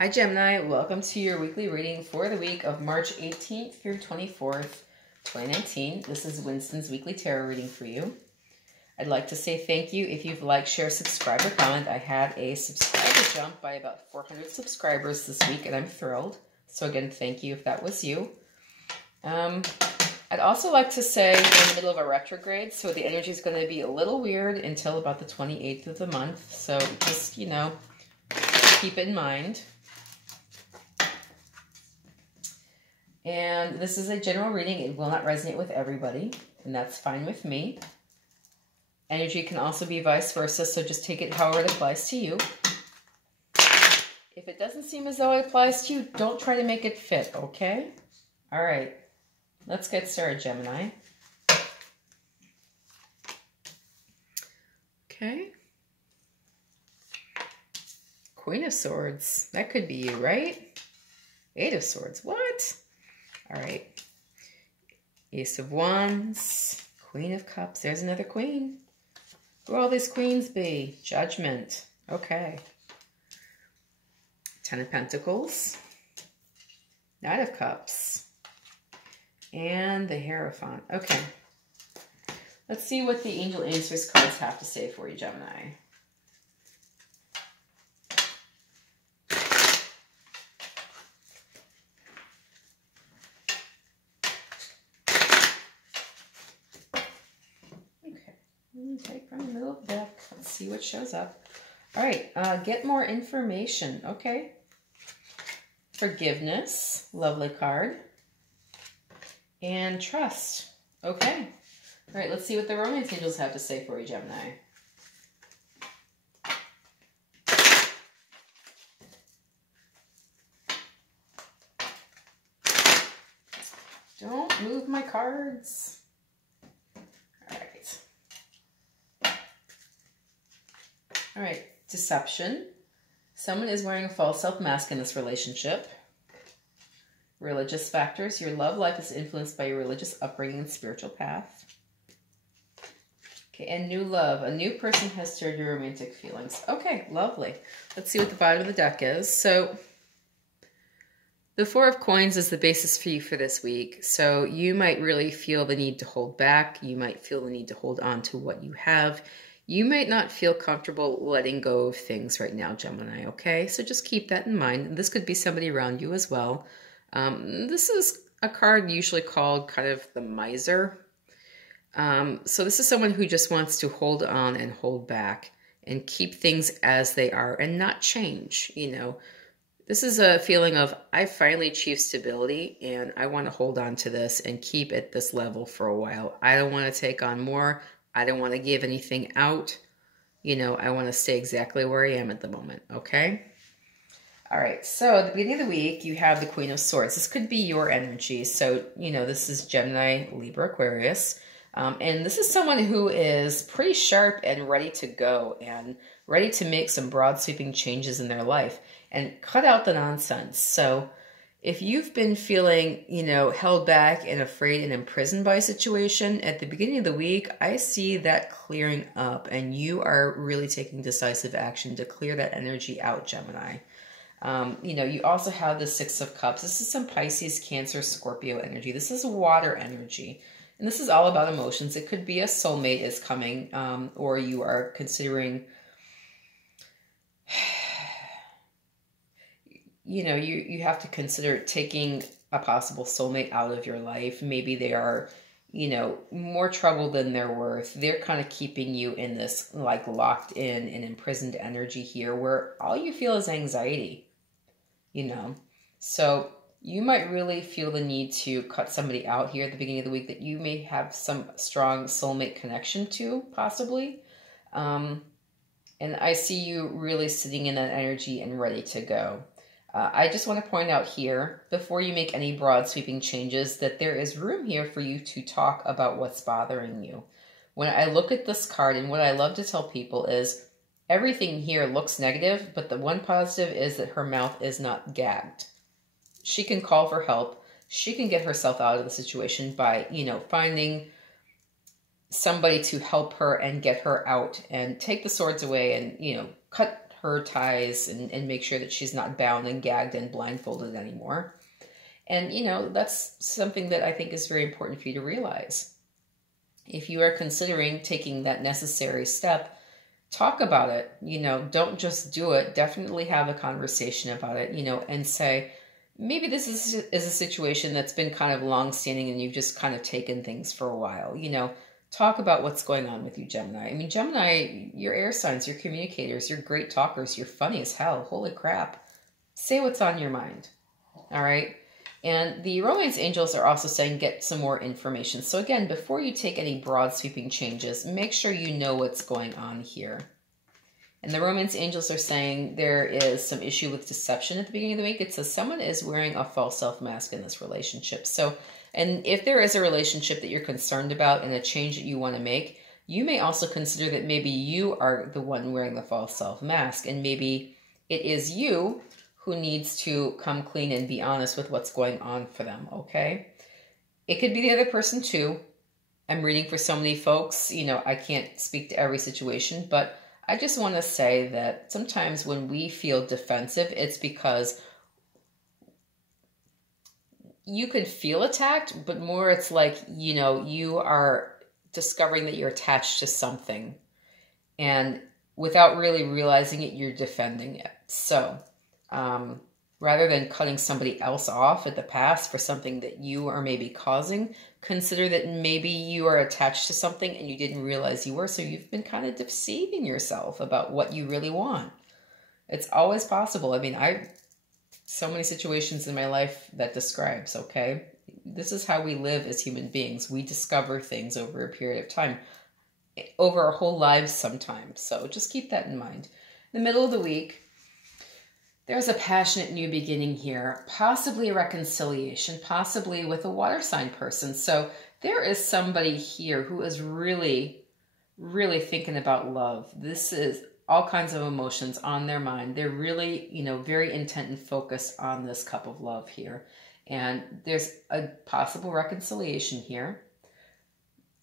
Hi Gemini, welcome to your weekly reading for the week of March 18th through 24th, 2019. This is Winston's weekly tarot reading for you. I'd like to say thank you if you've liked, share, subscribe, or comment. I had a subscriber jump by about 400 subscribers this week, and I'm thrilled. So again, thank you if that was you. I'd also like to say we're in the middle of a retrograde, so the energy is going to be a little weird until about the 28th of the month. So just, keep it in mind. And this is a general reading. It will not resonate with everybody, and that's fine with me. Energy can also be vice versa, so just take it however it applies to you. If it doesn't seem as though it applies to you, don't try to make it fit, okay? All right, let's get started, Gemini. Okay. Queen of Swords. That could be you, right? Eight of Swords. What? All right. Ace of Wands. Queen of Cups. There's another queen. Who will all these queens be? Judgment. Okay. Ten of Pentacles. Knight of Cups. And the Hierophant. Okay. Let's see what the Angel Answers cards have to say for you, Gemini. Take from the middle of the deck. Let's see what shows up. All right, get more information. Okay. Forgiveness, lovely card. And trust. Okay. All right, let's see what the romance angels have to say for you, Gemini. Don't move my cards. All right, deception. Someone is wearing a false self-mask in this relationship. Religious factors. Your love life is influenced by your religious upbringing and spiritual path. Okay, and new love. A new person has stirred your romantic feelings. Okay, lovely. Let's see what the bottom of the deck is. So the Four of Coins is the basis for you for this week. So you might really feel the need to hold back. You might feel the need to hold on to what you have. You might not feel comfortable letting go of things right now, Gemini, okay? So just keep that in mind. This could be somebody around you as well. This is a card usually called kind of the miser. So this is someone who just wants to hold on and hold back and keep things as they are and not change, This is a feeling of, I finally achieved stability and I want to hold on to this and keep at this level for a while. I don't want to take on more. I don't want to give anything out. I want to stay exactly where I am at the moment, okay? All right, so at the beginning of the week, you have the Queen of Swords. This could be your energy. So, this is Gemini, Libra, Aquarius. And this is someone who is pretty sharp and ready to go and ready to make some broad sweeping changes in their life and cut out the nonsense. So if you've been feeling, held back and afraid and imprisoned by a situation, at the beginning of the week, I see that clearing up and you are really taking decisive action to clear that energy out, Gemini. You also have the Six of Cups. This is some Pisces, Cancer, Scorpio energy. This is water energy. And this is all about emotions. It could be a soulmate is coming, or you are considering... you have to consider taking a possible soulmate out of your life. Maybe they are, more trouble than they're worth. They're kind of keeping you in this like locked in and imprisoned energy here where all you feel is anxiety, So you might really feel the need to cut somebody out here at the beginning of the week that you may have some strong soulmate connection to, possibly. And I see you really sitting in that energy and ready to go. I just want to point out here, before you make any broad sweeping changes, that there is room here for you to talk about what's bothering you. When I look at this card, and what I love to tell people is, everything here looks negative, but the one positive is that her mouth is not gagged. She can call for help. She can get herself out of the situation by, finding somebody to help her and get her out and take the swords away and, cut her ties and make sure that she's not bound and gagged and blindfolded anymore. And, you know, that's something that I think is very important for you to realize. If you are considering taking that necessary step, talk about it. You know, don't just do it. Definitely have a conversation about it, you know, and say, maybe this is a situation that's been kind of long-standing and you've just kind of taken things for a while. You know, talk about what's going on with you, Gemini. I mean, Gemini, you're air signs, you're communicators, you're great talkers, you're funny as hell. Holy crap. Say what's on your mind. All right? And the romance angels are also saying get some more information. So again, before you take any broad sweeping changes, make sure you know what's going on here. And the romance angels are saying there is some issue with deception at the beginning of the week. It says someone is wearing a false self mask in this relationship. So, and if there is a relationship that you're concerned about and a change that you want to make, you may also consider that maybe you are the one wearing the false self mask, and maybe it is you who needs to come clean and be honest with what's going on for them, okay? It could be the other person too. I'm reading for so many folks, you know, I can't speak to every situation, but I just want to say that sometimes when we feel defensive, it's because you could feel attacked, but more it's like, you know, you are discovering that you're attached to something, and without really realizing it, you're defending it. So, rather than cutting somebody else off at the past for something that you are maybe causing, consider that maybe you are attached to something and you didn't realize you were, so you've been kind of deceiving yourself about what you really want. It's always possible. I mean, so many situations in my life that describes, okay? This is how we live as human beings. We discover things over a period of time, over our whole lives sometimes. So just keep that in mind. In the middle of the week, there's a passionate new beginning here, possibly a reconciliation, possibly with a water sign person. So there is somebody here who is really, really thinking about love. This is all kinds of emotions on their mind. They're really, you know, very intent and focused on this cup of love here. And there's a possible reconciliation here.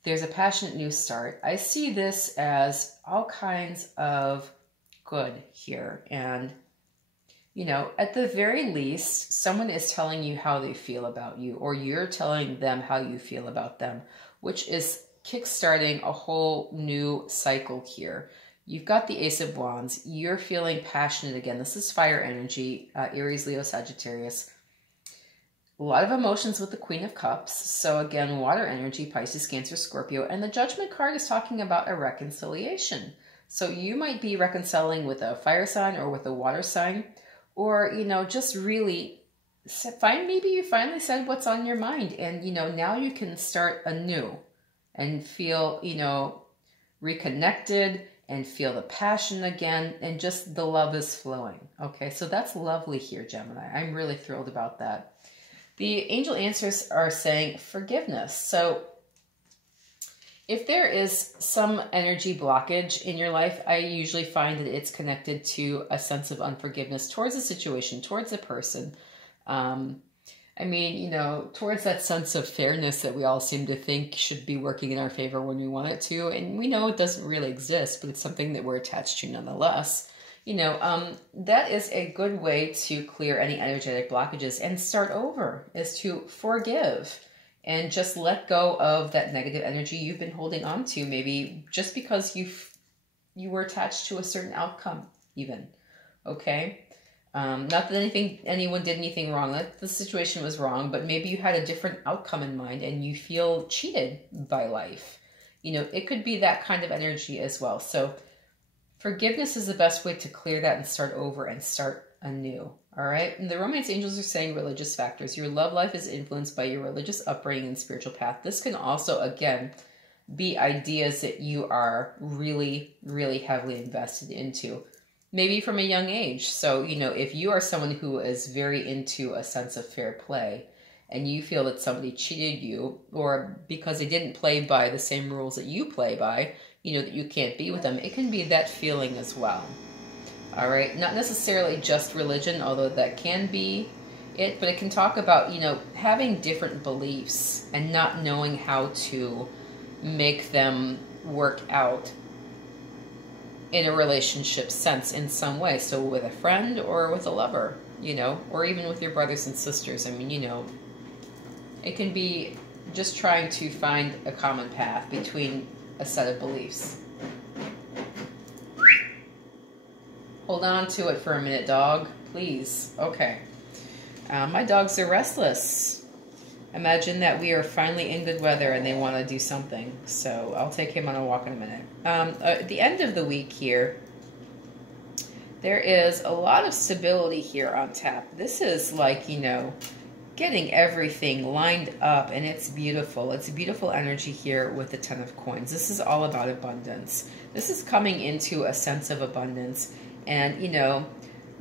There's a passionate new start. I see this as all kinds of good here. And you know, at the very least, someone is telling you how they feel about you, or you're telling them how you feel about them, which is kickstarting a whole new cycle here. You've got the Ace of Wands. You're feeling passionate again. This is fire energy, Aries, Leo, Sagittarius. A lot of emotions with the Queen of Cups. So again, water energy, Pisces, Cancer, Scorpio. And the Judgment card is talking about a reconciliation. So you might be reconciling with a fire sign or with a water sign. Or, you know, just really maybe you finally said what's on your mind, and, you know, now you can start anew and feel, you know, reconnected and feel the passion again, and just the love is flowing. Okay, so that's lovely here, Gemini. I'm really thrilled about that. The angel answers are saying forgiveness. So if there is some energy blockage in your life, I usually find that it's connected to a sense of unforgiveness towards a situation, towards a person. I mean, you know, towards that sense of fairness that we all seem to think should be working in our favor when we want it to. And we know it doesn't really exist, but it's something that we're attached to nonetheless. You know, that is a good way to clear any energetic blockages and start over, is to forgive. And just let go of that negative energy you've been holding on to, maybe just because you were attached to a certain outcome even, okay? Not that anyone did anything wrong, that the situation was wrong, but maybe you had a different outcome in mind and you feel cheated by life. You know, it could be that kind of energy as well. So forgiveness is the best way to clear that and start over and start anew. All right. And the romance angels are saying religious factors. Your love life is influenced by your religious upbringing and spiritual path. This can also, again, be ideas that you are really, really heavily invested into, maybe from a young age. So, you know, if you are someone who is very into a sense of fair play and you feel that somebody cheated you, or because they didn't play by the same rules that you play by, you know, that you can't be with them, it can be that feeling as well. All right, not necessarily just religion, although that can be it, but it can talk about, you know, having different beliefs and not knowing how to make them work out. in a relationship sense in some way. So with a friend or with a lover, you know, or even with your brothers and sisters. I mean, you know, it can be just trying to find a common path between a set of beliefs. Hold on to it for a minute, dog, please. Okay. My dogs are restless. Imagine that we are finally in good weather and they want to do something. So I'll take him on a walk in a minute. At the end of the week here, there is a lot of stability here on tap. This is like, you know, getting everything lined up, and it's beautiful. It's a beautiful energy here with the Ten of Coins. This is all about abundance. This is coming into a sense of abundance. And, you know,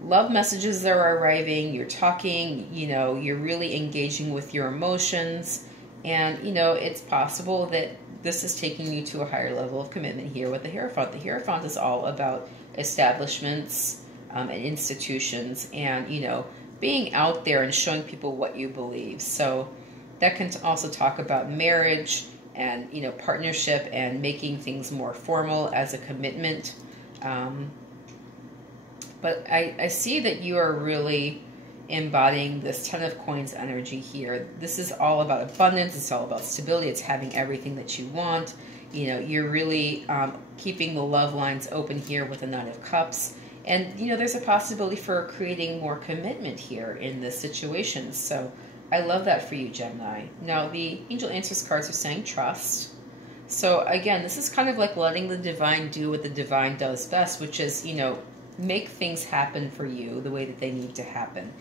love messages are arriving. You're talking, you know, you're really engaging with your emotions. And, you know, it's possible that this is taking you to a higher level of commitment here with the Hierophant. The Hierophant is all about establishments and institutions, and, you know, being out there and showing people what you believe. So that can also talk about marriage and, you know, partnership and making things more formal as a commitment. But I see that you are really embodying this Ten of Coins energy here. This is all about abundance. It's all about stability. It's having everything that you want. You know, you're really keeping the love lines open here with the Nine of Cups. And, you know, there's a possibility for creating more commitment here in this situation. So I love that for you, Gemini. Now, the Angel Answers cards are saying trust. So, again, this is kind of like letting the divine do what the divine does best, which is, you know, make things happen for you the way that they need to happen.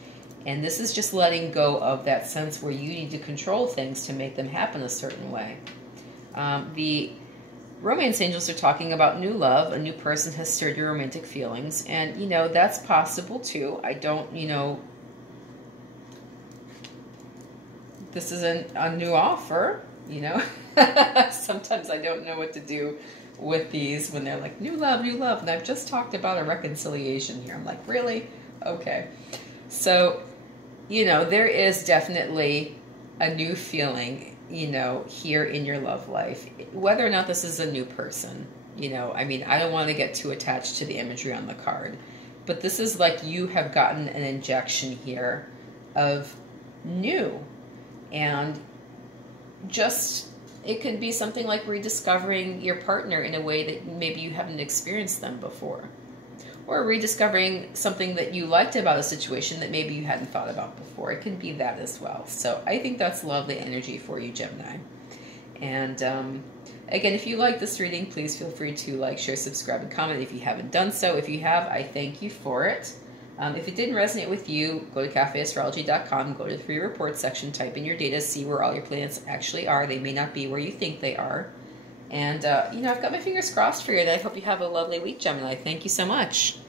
And this is just letting go of that sense where you need to control things to make them happen a certain way. The romance angels are talking about new love. A new person has stirred your romantic feelings. And, you know, that's possible too. I don't, you know, this is a new offer, you know. Sometimes I don't know what to do with these when they're like, new love, new love. And I've just talked about a reconciliation here. I'm like, really? Okay. So, you know, there is definitely a new feeling, you know, here in your love life. Whether or not this is a new person, you know, I mean, I don't want to get too attached to the imagery on the card. But this is like you have gotten an injection here of new. And just, it could be something like rediscovering your partner in a way that maybe you haven't experienced them before. Or rediscovering something that you liked about a situation that maybe you hadn't thought about before. It can be that as well. So I think that's lovely energy for you, Gemini. And again, if you like this reading, please feel free to like, share, subscribe, and comment if you haven't done so. If you have, I thank you for it. If it didn't resonate with you, go to cafeastrology.com, go to the free report section, type in your data, see where all your planets actually are. They may not be where you think they are. And, you know, I've got my fingers crossed for you, and I hope you have a lovely week, Gemini. Thank you so much.